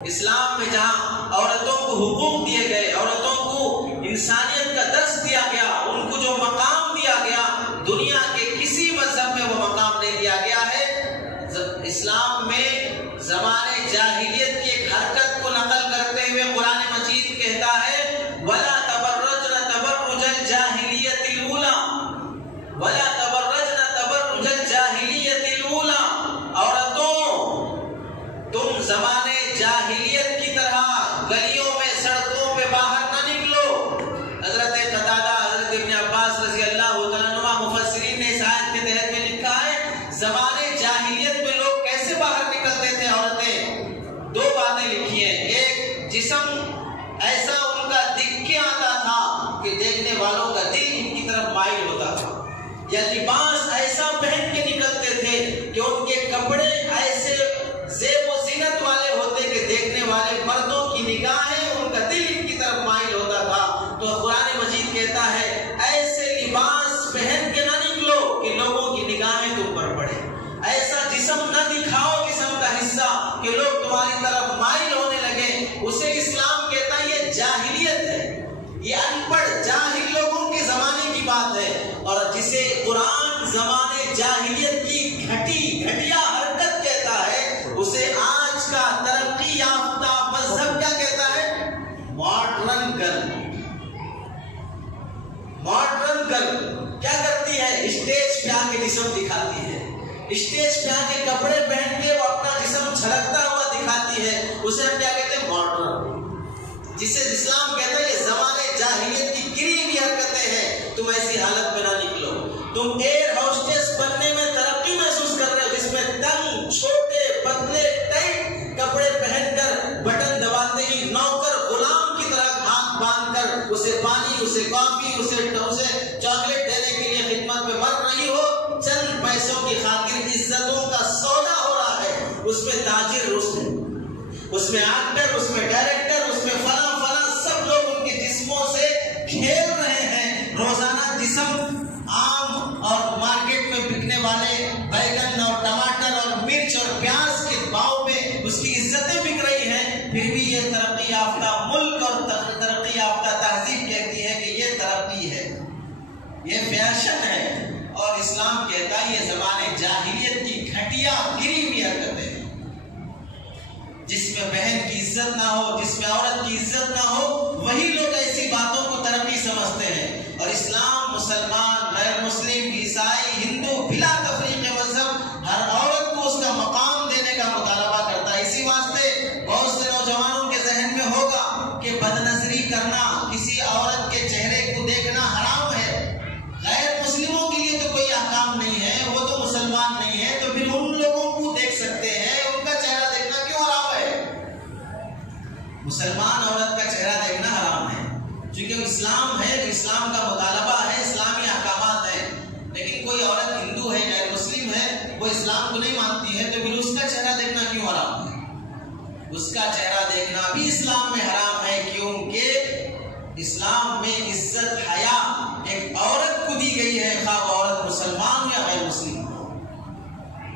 اسلام میں جہاں عورتوں کو حقوق دیے گئے، عورتوں کو انسانیت کا درس دیا گیا، ان کو جو مقام دیا گیا، دنیا کے کسی مذہب میں وہ مقام نہیں دیا گیا ہے۔ اسلام میں زمانے جاہلیت کی ایک حرکت کو نقل کرتے ہوئے قرآن مجید کہتا ہے وَلَا تَبَرَّجْنَ تَبَرُّجَ الْجَاهِلِيَّةِ الْأُولَىٰ وَلَا تَبَرَّجْنَ تَبَرُّجَ الْجَاهِلِيَّةِ الْأُولَىٰ، عورتوں تم زمانے جاہلیت کی طرح گلیوں میں سڑکوں پہ باہر نہ نکلو۔ حضرت قتادہ، حضرت ابن عباس رضی اللہ عنہما مفسرین نے اس آیت کے تحت میں لکھا ہے زمانے جاہلیت میں لوگ کیسے باہر نکلتے تھے عورتیں؟ دو باتیں لکھی ہیں۔ ایک، جسم ایسا ان کا دکھ کے آتا تھا کہ دیکھنے والوں کا دل ان کی طرف مائل ہوتا تھا، یا لباس ایسا پہن کے نکلتے تھے کہ ان کے کپڑے ایسے زیب و زینت والے ہوتے کہ دیکھنے والے مردوں کی نگاہیں ان کا دل ان کی طرف مائل ہوتا تھا۔ تو قرآن مجید کہتا ہے ایسے لباس پہن کے نہ نکلو کہ لوگوں کی نگاہیں تم پر پڑے، ایسا جسم نہ دکھاؤ جسم کا حصہ کہ لوگ تمہاری طرف مائل ہونے لگے۔ اسے اسلام کہتا ہے یہ جاہلیت ہے، یہ ان پڑھ جاہل لوگوں کے زمانے کی بات ہے، اور جسے قرآن زمانے جاہلیت کی گھٹیا حرکت کہتا ہے اسے آج کا ترقی یافتہ مذہب کیا کہتا ہے؟ Modern girl. ماڈرن گرل کیا کرتی ہے؟ اسٹیج پہ آ کے جسم دکھاتی ہے، اسٹیج پہ آ کے کپڑے پہن کے وہ اپنا جسم جھلکتا ہوا دکھاتی ہے، اسے ہم کیا کہتے ہیں؟ ماڈرن، جسے اسلام کہتا ہے یہ زمانے جاہلیت کی گری ہوئی حرکتیں ہیں، تم ایسی حالت میں نہ نکلو۔ تم ایئر ہوسٹس بننے میں ترقی محسوس کر رہے ہو جس میں تنگ، چھوٹے، پتلے، ٹائٹ کپڑے پہن کر بٹن دباتے ہی نوکر غلام کی طرح ہاتھ باندھ کر اسے پانی، اسے کافی، اسے چاکلیٹ دینے کے لیے خدمت میں مر رہی ہو، چند پیسوں کی خاطر عزتوں کا سودا ہو رہا ہے، اس میں تاجر، اس میں ایکٹر، اس میں ڈائریکٹر، اس میں فلاں سب لوگ ان کے جسموں سے کھیل رہے ہیں۔ روزانہ جسم آم اور مارکیٹ میں بکنے والے بیگن اور ٹماٹر اور مرچ اور پیاز کے بھاؤ میں اس کی عزتیں بک رہی ہیں، پھر بھی یہ ترقی یافتہ ملک اور ترقی یافتہ تہذیب کہتی ہے کہ یہ ترقی ہے، یہ فیشن ہے، اور اسلام کہتا ہے یہ زمانے جاہلیت کی گھٹیا گری ہوئی حرکت ہے، جس میں بہن کی عزت نہ ہو، جس میں عورت کی عزت نہ ہو، وہی لوگ ایسی باتوں کو ترقی سمجھتے ہیں۔ اور اسلام، مسلمان، غیر مسلم، عیسائی، ہندو، بلا تفریق مذہب ہر عورت کو اس کا مقام دینے کا مطالبہ کرتا ہے۔ اسی واسطے بہت سے نوجوانوں کے ذہن میں ہوگا کہ بد نظری کرنا، کسی عورت کے چہرے کو دیکھنا حرام ہے۔ غیر مسلموں کے لیے تو کوئی احکام نہیں ہے، وہ تو مسلمان نہیں ہے، تو پھر ان لوگوں کو دیکھ سکتے ہیں، ان کا چہرہ دیکھنا کیوں حرام ہے؟ مسلمان عورت کا چہرہ دیکھنا حرام ہے کیونکہ اسلام ہے، اسلام کا مطالبہ ہے، اسلامی احکامات ہیں۔ لیکن کوئی عورت ہندو ہے، غیر مسلم ہے، وہ اسلام کو نہیں مانتی ہے، تو پھر اس کا چہرہ دیکھنا کیوں حرام ہے؟ اس کا چہرہ دیکھنا بھی اسلام میں حرام ہے، کیونکہ اسلام میں عزت، حیا ایک عورت کو دی گئی ہے، خواہ وہ عورت مسلمان یا غیر مسلم ہو۔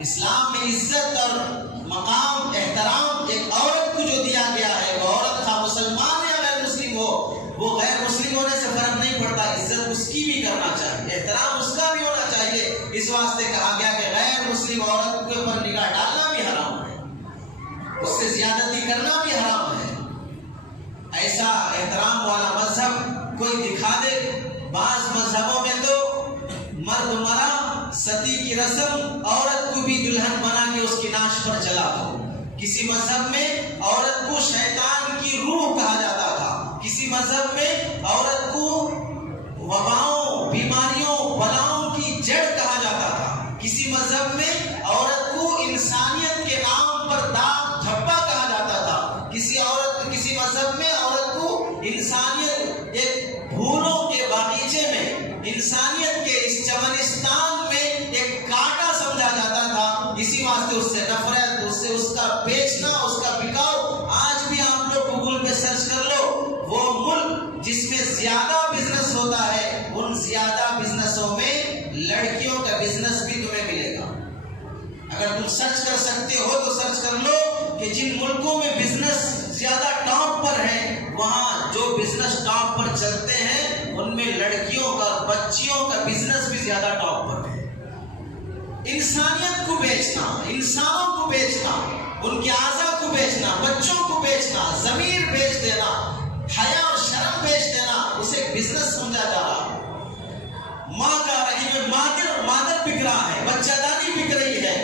اسلام میں عزت اور مقام، احترام ایک عورت کو جو دیا گیا ہے، وہ عورت خواہ مسلمان یا غیر مسلم ہو، وہ غیر مسلم ہونے سے فرق نہیں پڑتا، عزت اس کی بھی کرنا چاہیے، احترام اس کا بھی ہونا چاہیے۔ اس واسطے کہا گیا کہ غیر مسلم عورت کے اوپر نگاہ ڈالنا بھی حرام ہے، اس سے زیادتی کرنا بھی حرام ہے۔ ایسا احترام والا مذہب کوئی دکھا دے۔ بعض مذہبوں میں تو مرد مرا، ستی کی رسم، عورت کو بھی دلہن بنا کے اس کی ناش پر جلا دو۔ کسی مذہب میں عورت کو شیطان کی روح کہا جاتا تھا، کسی مذہب میں عورت کو وباؤں، بیماریوں، بلاؤں کی جڑ کہا جاتا تھا، کسی مذہب میں عورت کو انسانیت کے نام پر داغ دھبا کہا جاتا تھا، کسی مذہب میں عورت کو انسانیت ایک پھولوں کے باغیچے میں، انسانیت کے اس چمنستان میں ایک کانٹا سمجھا جاتا تھا۔ اسی واسطے اس سے نفرت، اس کا بیچنا، اس کا بکاؤ۔ آج بھی آپ لوگ گوگل پہ سرچ کر لو، وہ ملک جس میں زیادہ بزنس ہوتا ہے، ان زیادہ بزنسوں میں لڑکیوں کا بزنس بھی تمہیں ملے گا۔ اگر تم سرچ کر سکتے ہو تو سرچ کر لو کہ جن ملکوں میں بزنس زیادہ ٹاپ پر ہے، وہاں جو بزنس ٹاپ پر چلتے ہیں ان میں لڑکیوں کا، بچیوں کا بزنس بھی زیادہ ٹاپ پر ہے۔ انسانیت کو بیچنا، انسانوں کو بیچنا، ان کے اعضاء کو بیچنا، بچوں کو بیچنا، ضمیر بیچ دینا، حیا اور شرم بیچ دینا، اسے بزنس سمجھا جا رہا ہے۔ ماں کا رحم مادر بک رہا ہے، بچہ دانی بک رہی ہے،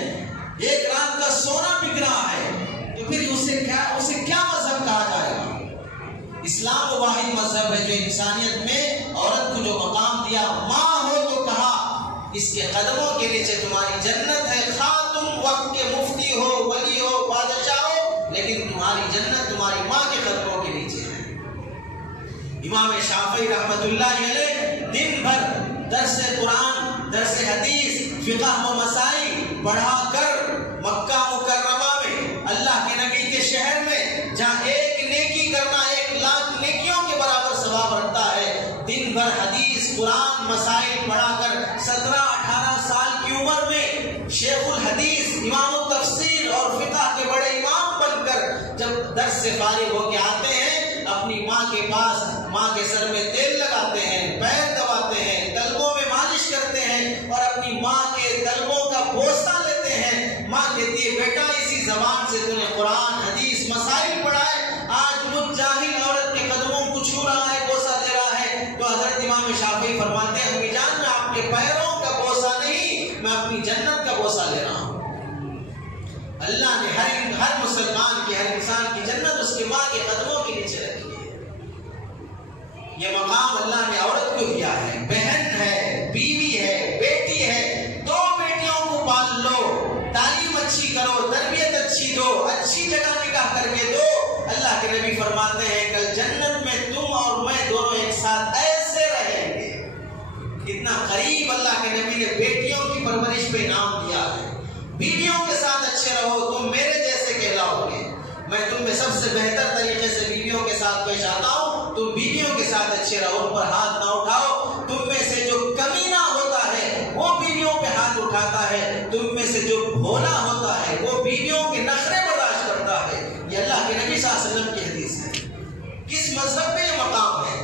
ایک رات کا سونا بک رہا ہے، تو پھر اسے کیا مذہب کہا جائے گا؟ اسلام وہ واحد مذہب ہے جو انسانیت میں عورت کو جو مقام دیا، ماں ہو تو کہا اس کے قدموں کے نیچے تمہاری جنت ہے، خواہ تم وقت کے مفتی ہو، ولی ہو، بادشاہ ہو، لیکن تمہاری جنت تمہاری ماں کے قدموں کے نیچے ہے۔ امام شافعی رحمت اللہ علیہ دن بھر درس قرآن، درس حدیث، فقہ و مسائل پڑھا کر مکہ مکرمہ میں، اللہ کے نبی کے شہر میں، جہاں ایک نیکی کرنا 1,00,000 نیکیوں کے برابر ثواب رکھتا ہے، دن بھر حدیث قرآن مسائل پڑھا کر 17-18 سال کی عمر میں شیخ الحدیث، امام التفسیر اور فقہ کے بڑے امام بن کر جب درس سے فارغ ہو کے آتے ہیں، اپنی ماں کے پاس، ماں کے سر میں تیل لگاتے ہیں، پیر دباتے ہیں، تلبوں میں مالش کرتے ہیں اور اپنی ماں کے تلبوں کا بوسہ لیتے ہیں۔ ماں کہتی ہے بیٹا اسی زبان سے تو نے قرآن حدیث مسائل پڑھا ہے، آج مجھ جاہل عورت کے قدموں کو چھو رہا ہے، بوسہ دے رہا ہے۔ تو حضرت امام شافعی فرماتے ہیں امی جان میں آپ کے پیروں کا بوسہ نہیں، میں اپنی جنت کا بوسہ لے رہا ہوں۔ اللہ نے ہر مسلمان کی، ہر انسان کی جنت اس کی ماں کے قدموں کے نیچے رکھی ہے۔ یہ مقام اللہ نے عورت کو دیا ہے، بہن ہے، بیوی ہے، بیٹی ہے، 2 بیٹیوں کو پال لو، تعلیم اچھی کرو، تربیت اچھی دو، اچھی جگہ نکاح کر کے دو۔ اللہ کے نبی فرماتے ہیں کل جنت میں تم اور میں دونوں ایک ساتھ ایسے رہیں گے۔ کتنا قریب اللہ کے نبی نے بیٹیوں کی پرورش پہ انعام دیا ہے۔ بیویوں کے ساتھ اچھے رہو، تم میرے جیسے کہلاؤ گے۔ میں تم میں سب سے بہتر طریقے سے بیویوں کے ساتھ پیش آتا ہوں، تم بیویوں کے ساتھ اچھے رہو، ان پر ہاتھ نہ اٹھاؤ۔ تم میں سے جو کمینہ ہوتا ہے وہ بیویوں پہ ہاتھ اٹھاتا ہے، تم میں سے جو بھولا ہوتا ہے وہ بیویوں کے نخرے برداشت کرتا ہے۔ یہ اللہ کے نبی صلی اللہ علیہ وسلم کی حدیث ہے۔ کس مذہب میں یہ مقام ہے؟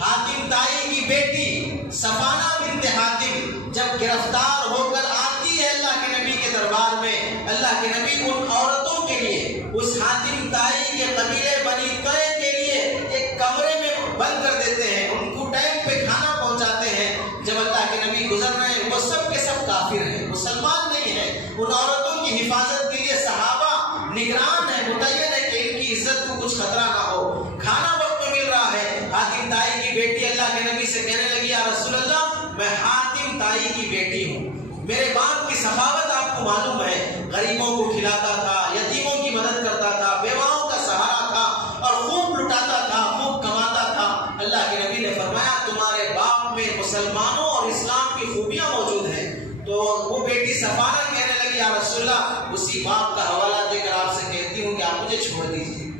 حاتم طائی کی بیٹی صفانہ بنت حاتم جب گرفتار ہو کر آتی ہے اللہ کے نبی کے دربار میں، اللہ کے نبی ان عورتوں کے لیے، اس حاتم طائی کے قبیلے بنی طے کے لیے ایک کمرے میں بند کر دیتے ہیں، ان کو ٹائم پہ کھانا پہنچاتے ہیں۔ جب اللہ کے نبی گزر رہے ہیں، وہ سب کے سب کافر ہیں، مسلمان نہیں ہیں۔ ان عورتوں کی حفاظت کے لیے صحابہ نگران ہیں، متعین ہے کہ ان کی عزت کو کچھ خطرہ نہ ہو۔ کھانا وقت میں مل رہا ہے، حاتم طائی کی بیٹی اللہ کے نبی سے کہنے لگی یا رسول اللہ میں حاتم طائی کی بیٹی ہوں، میرے باپ کی سخاوت آپ کو معلوم ہے، غریبوں کو کھلاتا تھا، یتیموں کی مدد کرتا تھا، بیواؤں کا سہارا تھا اور خوب لٹاتا تھا، خوب کماتا تھا۔ اللہ کے نبی نے فرمایا تمہارے باپ میں مسلمانوں اور اسلام کی خوبیاں موجود ہیں۔ تو وہ بیٹی صفانہ کہنے لگی یا رسول اللہ اسی باپ کا حوالہ دے کر آپ سے کہتی ہوں کہ آپ مجھے چھوڑ دیجیے،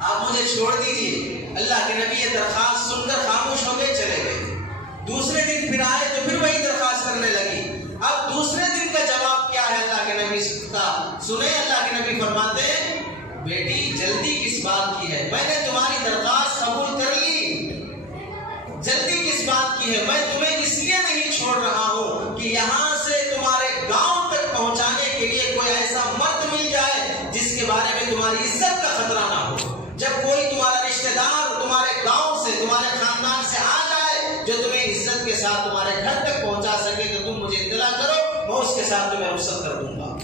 آپ مجھے چھوڑ دیجیے۔ اللہ کے نبی یہ درخواست سن کر خاموش ہو گئے، چلے گئے۔ دوسرے دن پھر آئے تو پھر وہی درخواست کرنے لگی۔ اب دوسرے دن کا جواب کیا ہے اللہ کے نبی کا سنیں۔ اللہ کے نبی فرماتے ہیں بیٹی جلدی کس بات کی ہے، میں نے تمہاری درخواست قبول کر لی، جلدی کس بات کی ہے، میں تمہیں اس لیے نہیں چھوڑ رہا ہوں کہ یہاں سے تمہارے گاؤں تک پہنچانے کے لیے کوئی ایسا مرد مل جائے جس کے بارے میں تمہاری عزت کا خطرہ نہ ہو۔ جب کوئی تمہارا رشتہ دار تمہارے گاؤں سے، تمہارے خاندان سے آ جائے جو تمہیں عزت کے ساتھ تمہارے گھر تک پہنچا سکے تو تم مجھے اطلاع کرو، میں اس کے ساتھ تمہیں رخصت کر دوں گا۔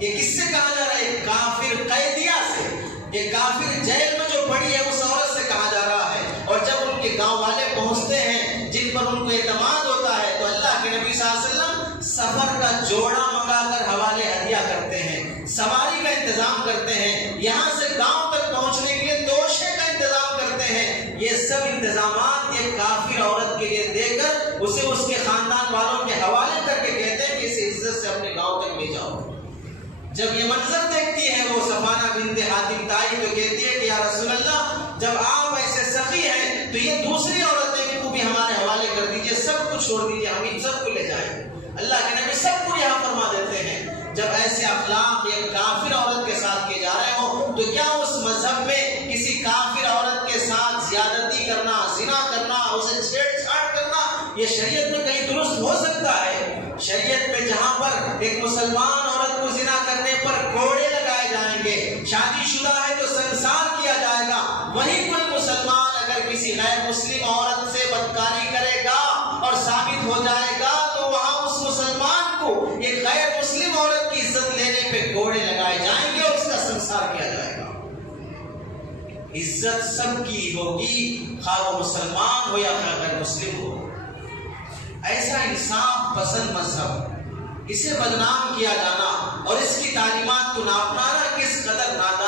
یہ کس سے کہا جا رہا ہے؟ کافر قیدیہ سے، یہ کافر جیل میں جو پڑی ہے اس عورت سے کہا جا رہا ہے۔ اور جب ان کے گاؤں والے پہنچتے ہیں جن پر ان کو اعتماد ہوتا ہے تو اللہ کے نبی صلی اللہ علیہ وسلم سفر کا جوڑا منگا کر حوالے ہدیہ کرتے ہیں، سواری کا انتظام کرتے ہیں، یہاں سے گاؤں تک پہنچنے کے لیے توشے کا انتظام کرتے ہیں۔ یہ سب انتظامات یہ کافر عورت کے لیے دے کر اسے اس کے خاندان والوں کے حوالے کر کے کہتے ہیں کہ اسے عزت سے اپنے گاؤں تک لے جاؤ۔ جب یہ منظر دیکھتی ہے وہ صفانہ بنت حاتم طائی تو کہتی ہے کہ یا رسول اللہ جب آپ ایسے سخی ہیں تو یہ دوسری عورتیں کو بھی ہمارے حوالے کر دیجئے، سب کو چھوڑ دیجئے، ہم ان سب کو لے جائیں۔ اللہ کے نبی سب کو یہاں فرما دیتے ہیں جب ایسے اخلاق ایک کافر عورت کے ساتھ کیے جا تو کیا اس مذہب میں کسی کافر عورت کے ساتھ زیادتی کرنا، زنا کرنا، اسے چھیڑ چھاڑ کرنا یہ شریعت میں کہیں درست ہو سکتا ہے؟ شریعت میں جہاں پر ایک مسلمان عورت کو زنا کرنے پر کوڑے لگائے جائیں گے، شادی شدہ ہے تو سنسار کیا جائے گا، وہیں کوئی مسلمان اگر کسی غیر مسلم عورت سے بدکاری کرے گا اور ثابت ہو جائے گا تو وہاں اس مسلمان کو ایک غیر مسلم عورت کی عزت لینے پہ کوڑے لگائے جائیں گے اور اس کا سنسار کیا جائے گا۔ عزت سب کی ہوگی، خواہ وہ مسلمان ہو یا غیر مسلم ہو۔ ایسا انصاف پسند مذہب، اسے بدنام کیا جانا اور اس کی تعلیمات کو نہ اپنانا کس قدر نادان